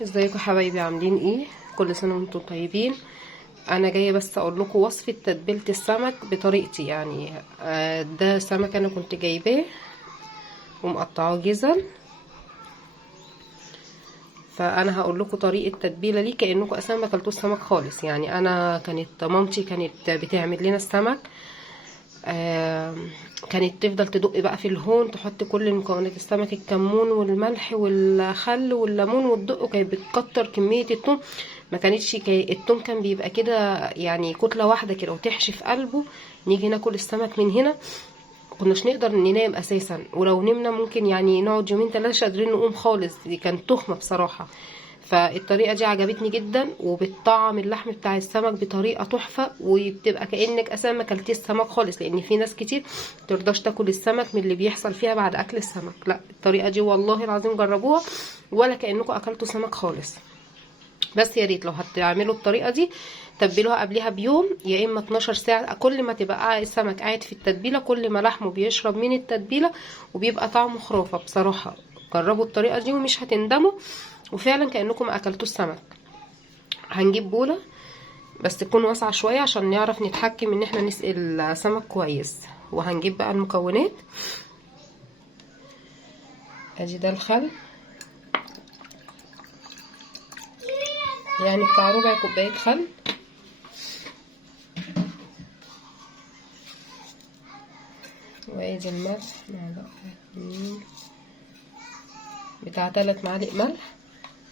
ازيكم حبايبي؟ عاملين ايه؟ كل سنه وانتم طيبين. انا جايه بس اقول لكم وصفه تتبيله السمك بطريقتي، يعني ده سمك انا كنت جايباه ومقطعاه جزل، فانا هقول لكم طريقه تتبيله ليه كانكم اصلا ما اكلتوش سمك خالص. يعني انا كانت مامتي كانت بتعمل لنا السمك، آه كانت تفضل تدق بقى في الهون، تحط كل مكونات السمك، الكمون والملح والخل والليمون والدق، وكانت بتكتر كمية التوم. ما كانتش التوم كان بيبقى كده يعني كتلة واحدة كده وتحشي في قلبه. نيجي ناكل السمك من هنا كناش نقدر ننام اساسا، ولو نمنا ممكن يعني نقعد يومين ثلاثة مش قادرين نقوم خالص. دي كانت تخمة بصراحة. فالطريقة دي عجبتني جدا، وبتطعم اللحم بتاع السمك بطريقة تحفة، وبتبقى كأنك اساسا ما اكلتيش السمك خالص، لان في ناس كتير مترضاش تاكل السمك من اللي بيحصل فيها بعد اكل السمك. لا، الطريقة دي والله العظيم جربوها ولا كأنكم اكلتوا سمك خالص. بس يا ريت لو هتعملوا الطريقه دي تبلوها قبلها بيوم يا اما 12 ساعه. كل ما تبقى السمك قاعد في التتبيله كل ما لحمه بيشرب من التتبيله وبيبقى طعمه خرافه بصراحه. جربوا الطريقه دي ومش هتندموا، وفعلا كانكم ما اكلتوش سمك. هنجيب بوله بس تكون واسعه شويه عشان نعرف نتحكم ان احنا نسقي السمك كويس. وهنجيب بقى المكونات. ادي ده الخل، يعني بتاع ربع كوبايه خل. وادي الملح معلقه بتاع 3 معالق ملح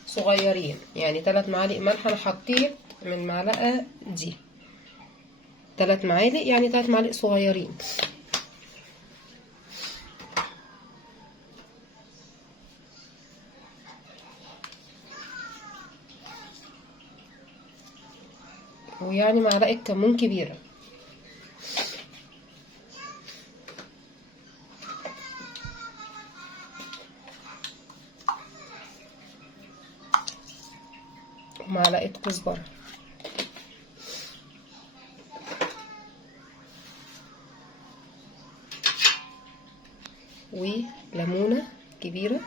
صغيرين، يعني 3 معالق ملح. انا حطيت من المعلقه دي 3 معالق، يعني 3 معالق صغيرين. ويعني معلقه كمون كبيره. ومعلقه كزبره. وليمونه كبيره.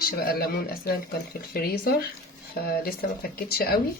مش بقى الليمون اصلا كان في الفريزر فلسه ما فكتش قوي.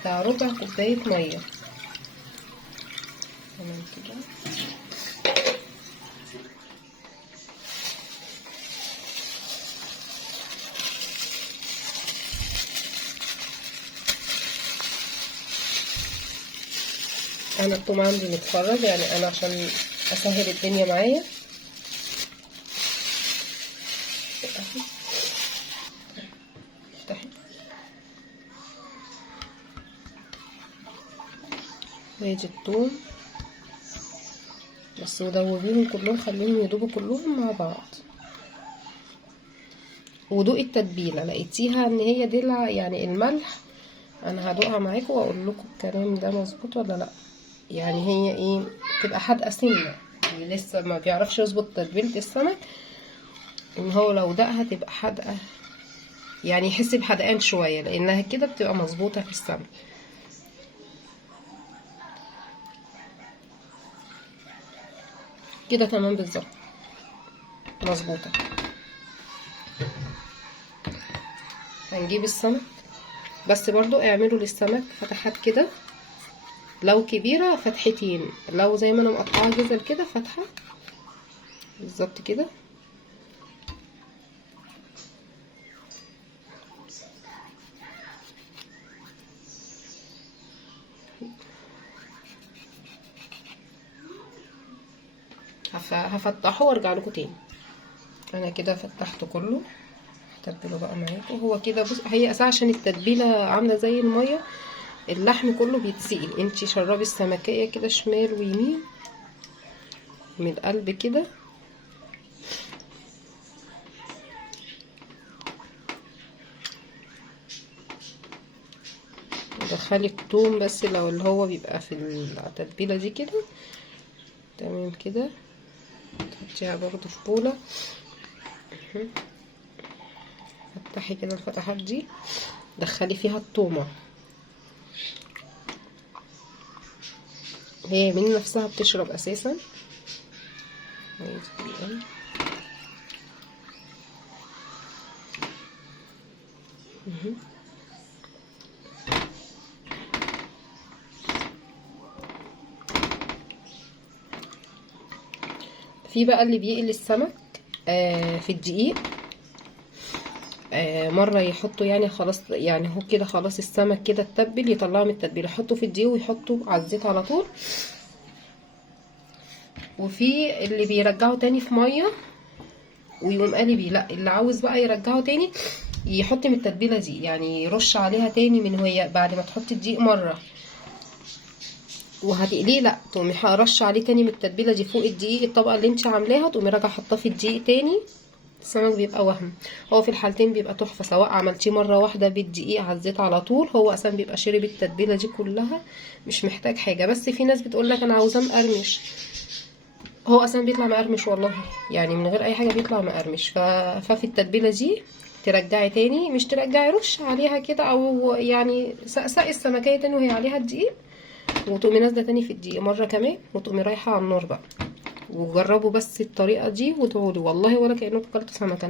بتاع ربع كوبايه ميه. تمام كده. انا الثوم عندي متفرج، يعني انا عشان اسهل الدنيا معايا. وادي الثوم بس، ودوبيهم كلهم، خليهم يدوبوا كلهم مع بعض. ودوق التتبيله لقيتيها ان هي دي يعني الملح. انا هدوقها معاكم واقول لكم الكلام ده مظبوط ولا لا. يعني هي ايه، تبقى حادقه سنه، اللي لسه ما بيعرفش يظبط تتبيله السمك ان هو لو دقها تبقى حادقه، يعني يحس بحدقان شويه، لانها كده بتبقى مظبوطه في السمك. كده تمام بالظبط، مظبوطه. هنجيب السمك، بس برضو اعملوا للسمك فتحات كده، لو كبيره فتحتين، لو زي ما انا مقطعه جزل كده فتحه بالظبط كده. هفتحه وارجع لكم تاني. انا كده فتحته كله. تتبله بقى معاكم هو كده. بص هي اساسا عشان التتبيله عامله زي الميه، اللحم كله بيتسقي. انتي شربي السمكيه كده شمال ويمين من القلب كده، دخلي الثوم بس لو اللي هو بيبقى في التتبيله دي كده تمام كده. تحطيها برضو في بوله، فتحي كده الفتحات دي، دخلي فيها التومه، هي من نفسها بتشرب اساسا. في بقى اللي بيقلي السمك في الدقيق، مره يحطوا يعني خلاص، يعني هو كده خلاص السمك كده اتبل، يطلعه من التتبيله يحطه في الدقيق ويحطه على الزيت على طول. وفي اللي بيرجعه تاني في ميه ويقوم قالي بيه. لا، اللي عاوز بقى يرجعه تاني يحط من التتبيله دي، يعني يرش عليها تاني من وهي بعد ما تحطي الدقيق مره وهتقليه، لا تقومي رش عليه تاني من التتبيله دي فوق الدقيق، الطبقه اللي انت عاملاها تقومي راجعه حطاه في الدقيق تاني. السمك بيبقى وهم، هو في الحالتين بيبقى تحفه، سواء عملتيه مره واحده بالدقيق على الزيت على طول، هو اصلا بيبقى شرب التتبيله دي كلها مش محتاج حاجه. بس في ناس بتقول لك انا عاوزاه مقرمش، هو اصلا بيطلع مقرمش والله، يعني من غير اي حاجه بيطلع مقرمش. ففي التتبيله دي ترجعي تاني، مش ترجعي، رش عليها كده، او يعني سقسقي السمكيه تاني وهي عليها الدقيق، وتقومي نازله تاني في الدقيق مره كمان، وتقومي رايحه على النار بقى. وجربوا بس الطريقه دي وتقولي والله ولا كانكم كلتوا سمك.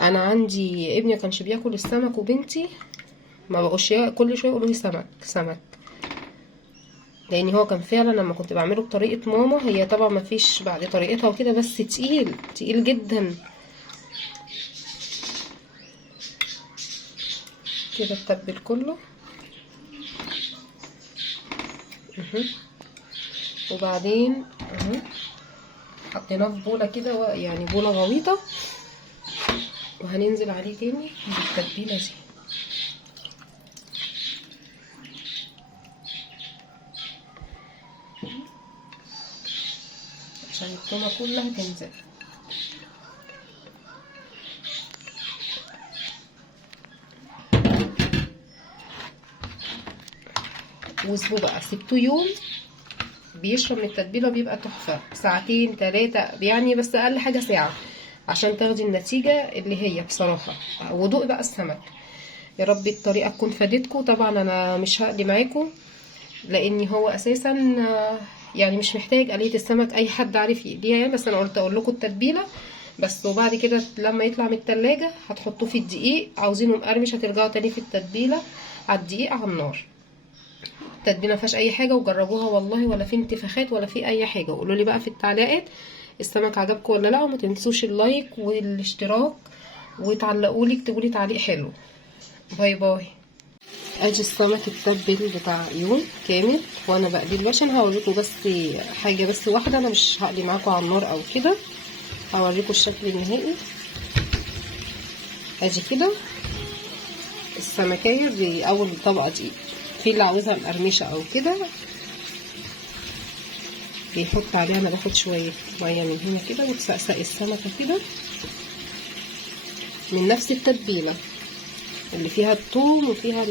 انا عندي ابني كانش بياكل السمك، وبنتي ما بقوش كل شويه يقولوا لي سمك سمك، لان هو كان فعلا لما كنت بعمله بطريقه ماما، هي طبعا ما فيش بعد طريقتها وكده، بس تقيل تقيل جدا كده. التبل كله وبعدين حطيناه في بوله كده، يعني بوله غويطه، وهننزل عليه تاني بالتتبيله دي عشان التومه كلها تنزل. واسيبوه بقى، سبتوه يوم بيشرب من التتبيله، بيبقى تحفه، ساعتين 3 يعني، بس اقل حاجه ساعه عشان تاخدي النتيجه اللي هي بصراحه. ودوق بقى السمك. يا رب الطريقه تكون فادتكم. طبعا انا مش هقلي معاكم لاني هو اساسا يعني مش محتاج قليه السمك، اي حد عارف يقليها يعني، بس انا قلت اقول لكم التتبيله بس. وبعد كده لما يطلع من التلاجة هتحطوه في الدقيق، عاوزينه مقرمش هترجعوا تاني في التتبيله على الدقيق على النار. التتبيله مفيهاش اي حاجه، وجربوها والله ولا في انتفاخات ولا في اي حاجه. وقولوا لي بقى في التعليقات السمك عجبكم ولا لا، وما تنسوش اللايك والاشتراك، وتعلقوا لي اكتبوا لي تعليق حلو. باي باي. ادي السمك التبل بتاع يوم كامل وانا بقليه، عشان هوريكم بس حاجه بس واحده، انا مش هقلي معاكم على النار او كده، هوريكم الشكل النهائي. ادي كده السمكيه دي اول طبقه دي. في اللي عاوزها مقرمشه او كده بيحط عليها، انا باخد شويه ميه من هنا كده وتسقسقي السمكه كده من نفس التتبيله اللي فيها الثوم وفيها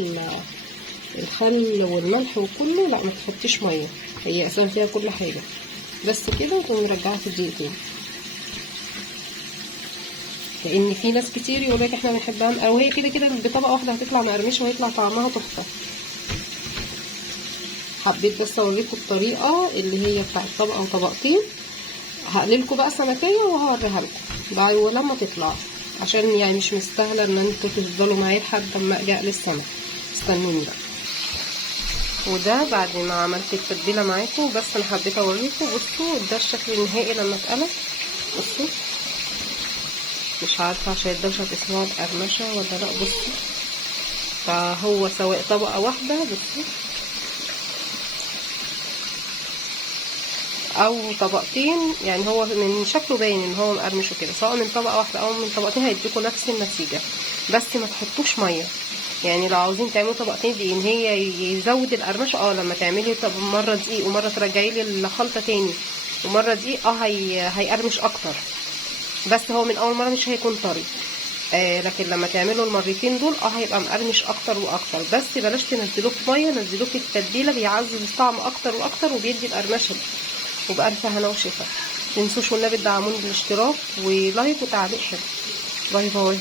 الخل والملح وكله. لا ما تحطيش ميه، هي اصلا فيها كل حاجه، بس كده وتقومي مرجعها في الدقيقتين. لان في ناس كتير يقول لك احنا بنحبها او هي كده كده بطبقه واحده هتطلع مقرمشه وهيطلع طعمها تحفه. حبيت بس اوريكم الطريقه اللي هي بتاعت طبقه وطبقتين. هقللكم بقى سمكيه وهوريها لكم بعد ولما تطلع، عشان يعني مش مستاهله ان انتوا تفضلوا معايا لحد ما اجي اقلي السمك. استنوني بقى. وده بعد ما عملت التتبيله معاكم، بس انا حبيت اوريكم. بصوا ده الشكل النهائي لما اتقلب. بصوا مش عارفه عشان الدوشه هتسمعوا القرمشه ولا لا. بصوا فهو سواء طبقه واحده، بصوا او طبقتين، يعني هو من شكله باين ان هو مقرمش وكده، سواء من طبقه واحده او من طبقتين هيديكوا نفس النتيجه. بس ما تحطوش ميه، يعني لو عاوزين تعملوا طبقتين دي ان هي يزود القرمشه، لما تعملي طب مره دقيق ومره ترجعي لي الخلطه تاني ومره دقيق هيقرمش اكتر، بس هو من اول مره مش هيكون طري. لكن لما تعملوا المرتين دول هيبقى مقرمش اكتر واكتر. بس بلاش تنزلوه في ميه، نزلوه في التتبيله، بيعزز الطعم اكتر واكتر وبيدي القرمشه. وبألف هنا وشفا. متنسوش والنبي تدعموني بالاشتراك ولايك وتعليق حلو. باي باي.